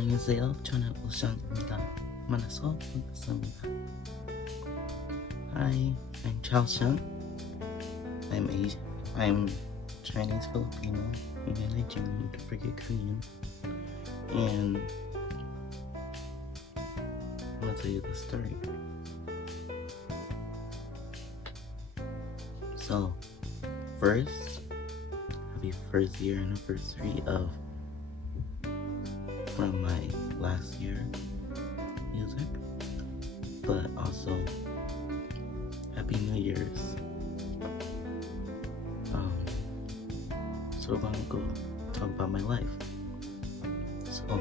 안녕하세요. 저는 우상입니다. 만나서 반갑습니다. Hi, I'm Chao Xiang. I'm Asian. I'm Chinese Filipino, and Nigerian to forget Korean. And I'm gonna tell you the story. So, first, happy first year anniversary from my last year music, but also Happy New Year's. So I'm gonna go talk about my life. So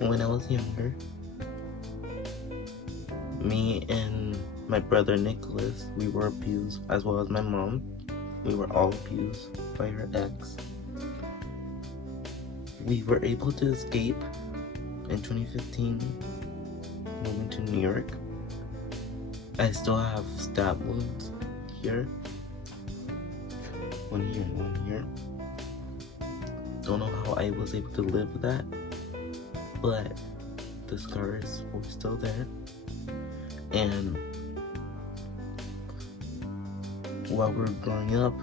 when I was younger, me and my brother Nicholas, we were abused, as well as my mom. We were all abused by her ex. We were able to escape in 2015, moving to New York. I still have stab wounds here. One here and one here. Don't know how I was able to live with that, but the scars were still there. And while we were growing up,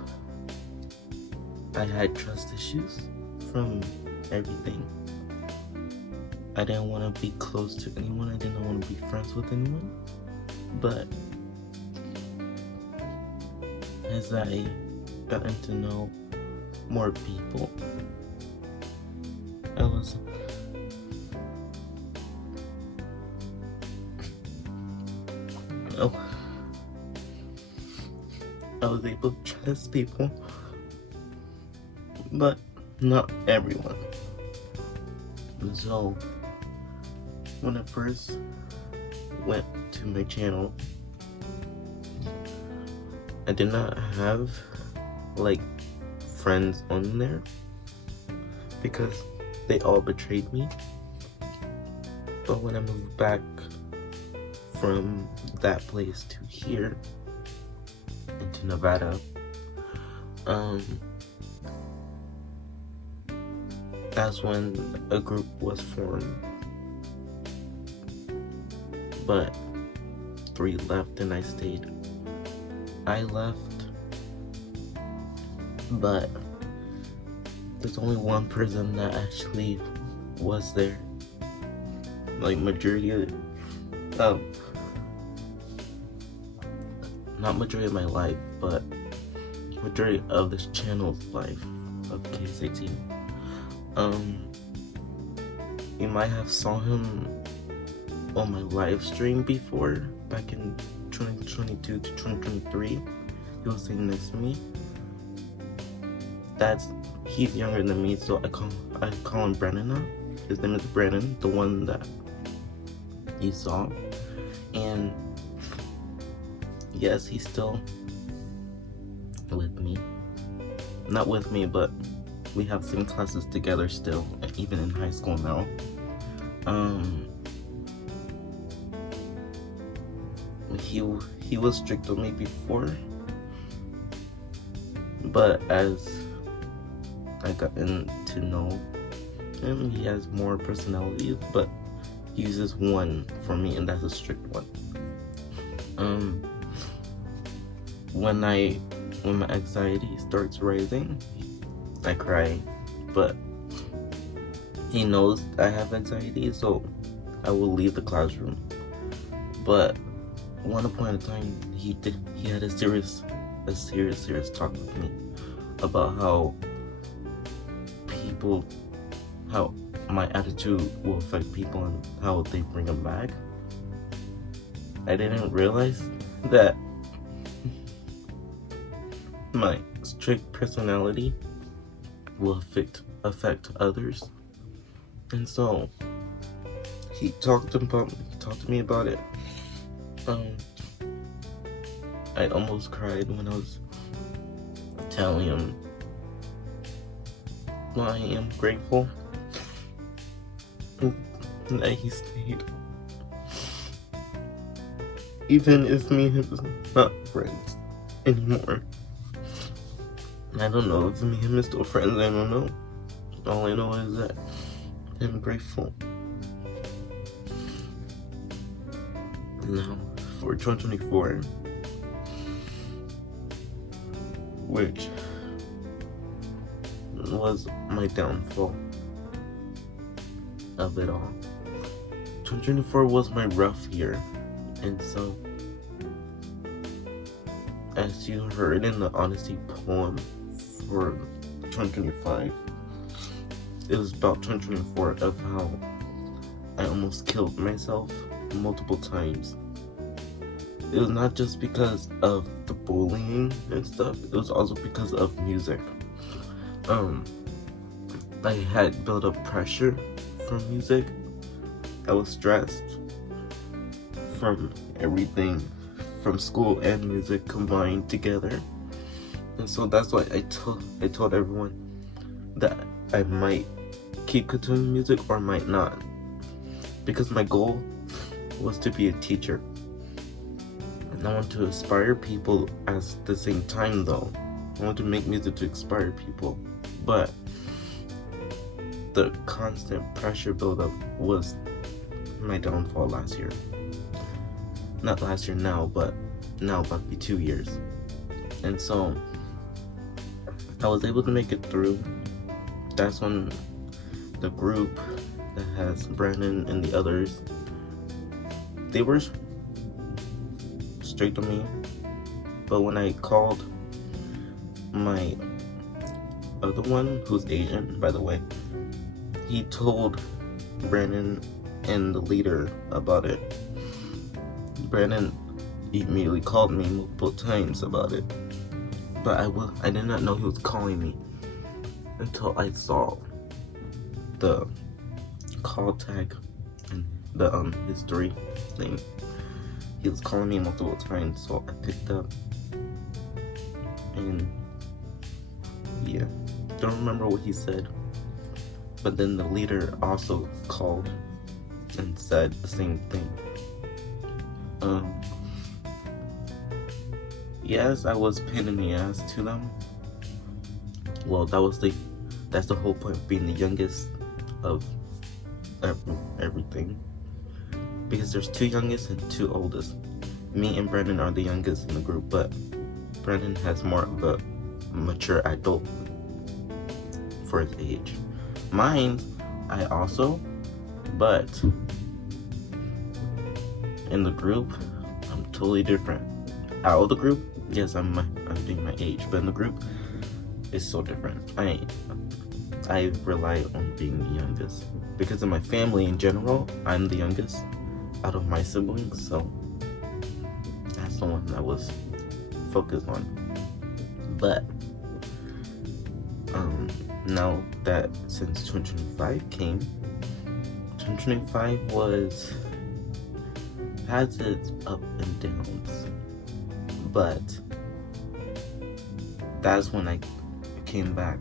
I had trust issues from everything. I didn't want to be close to anyone. I didn't want to be friends with anyone. But as I gotten to know more people, I was able to trust people, but not everyone. So when I first went to my channel, I did not have like friends on there because they all betrayed me. But when I moved back from that place to here into Nevada, that's when a group was formed, but 3 left and I stayed. I left, but there's only one person that actually was there. Like majority of not majority of my life, but majority of this channel's life of KSAT. You might have saw him on my live stream before, back in 2022 to 2023. He was sitting next to me. He's younger than me, so I call him Brandon now. His name is Brandon, the one that you saw. And yes, he's still with me. Not with me, but we have same classes together still, even in high school now. He was strict on me before, but as I got to know him, he has more personality, but he uses one for me, and that's a strict one. When my anxiety starts rising, I cry, but he knows I have anxiety, so I will leave the classroom. But one point in time, he had a serious talk with me about how my attitude will affect people and how they bring them back. I didn't realize that my strict personality will affect others. And so he talked to me about it. I almost cried when I was telling him why I am grateful that he stayed. Even if me and him is not friends anymore. I don't know if me and him is still friends, I don't know. All I know is that I'm grateful. Now, for 2024, which was my downfall of it all. 2024 was my rough year, and so, as you heard in the honesty poem for 2025, it was about 2024 of how I almost killed myself multiple times. It was not just because of the bullying and stuff, it was also because of music. I had built up pressure from music. I was stressed from everything, from school and music combined together. And so that's why I told everyone that I might keep continuing music or might not. Because my goal was to be a teacher. And I want to inspire people at the same time though. I want to make music to inspire people. But the constant pressure buildup was my downfall last year. Not last year now, but now about to be 2 years. And so I was able to make it through. That's when the group that has Brandon and the others, they were strict on me. But when I called my other one, who's Asian, by the way, he told Brandon and the leader about it. Brandon immediately called me multiple times about it, but I did not know he was calling me until I saw the call tag and the history thing. He was calling me multiple times, so I picked up, and yeah, don't remember what he said. But then the leader also called and said the same thing. Yes, I was pain in the ass to them. Well, that's the whole point of being the youngest of everything. Because there's 2 youngest and 2 oldest. Me and Brandon are the youngest in the group, but Brandon has more of a mature adult for his age. Mine, I also, but in the group, I'm totally different. Out of the group, yes, I'm doing my age, but in the group, it's so different. I rely on being the youngest because in my family in general, I'm the youngest out of my siblings, so that's the one that was focused on. But now that since 2025 came, 2025 has its up and downs, but that's when I came back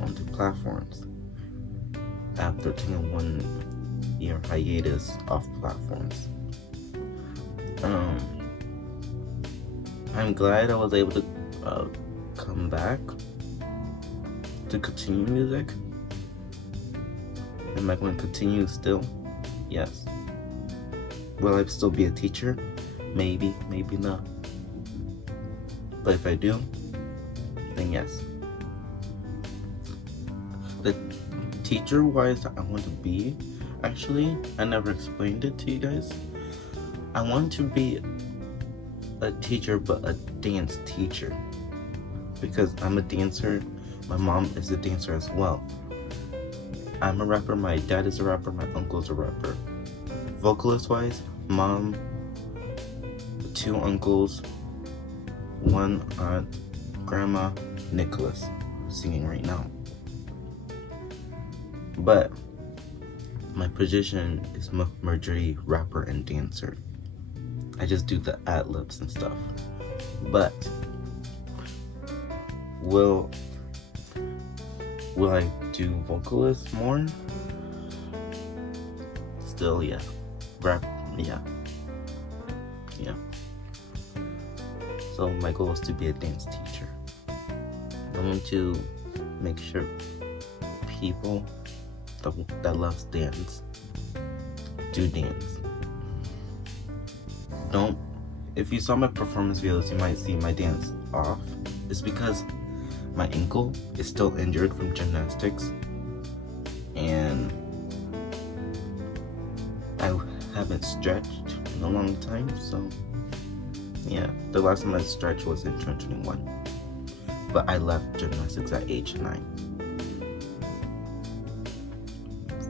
onto platforms after taking a 1-year hiatus off platforms. I'm glad I was able to come back to continue music. Am I going to continue still? Yes. Will I still be a teacher? Maybe, maybe not. But if I do, then yes. The teacher-wise I want to be, actually, I never explained it to you guys. I want to be a teacher, but a dance teacher. Because I'm a dancer, my mom is a dancer as well. I'm a rapper, my dad is a rapper, my uncle's a rapper. Vocalist-wise, mom, 2 uncles, 1 aunt, grandma, Nicholas, singing right now. But my position is majority rapper and dancer. I just do the ad-libs and stuff. But will I do vocalist more? Still, yeah. Rap, yeah. So my goal is to be a dance teacher. I want to make sure people that loves dance do dance. If you saw my performance videos, you might see my dance off. It's because my ankle is still injured from gymnastics, and I haven't stretched in a long time. So yeah, the last time I stretched was in 2021, but I left gymnastics at age 9.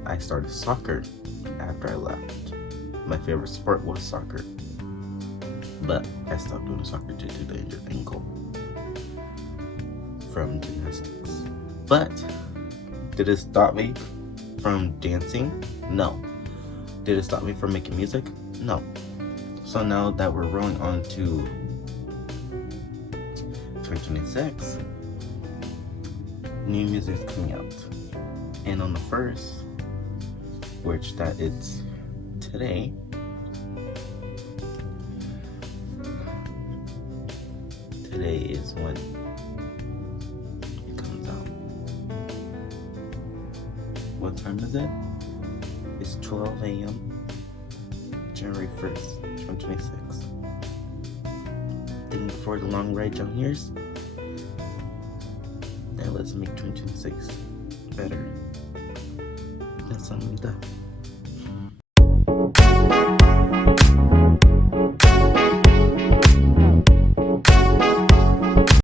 I started soccer after I left. My favorite sport was soccer, but I stopped doing soccer due to the injured ankle from gymnastics. But did it stop me from dancing? No. Did it stop me from making music? No. So now that we're rolling on to 2026, new music is coming out. And on the 1st, which that it's today, is when it comes out. What time is it? It's 12 a.m. January 1st, 2026. Thank you for the long ride down here. Now let's make 2026 better. That's something like that.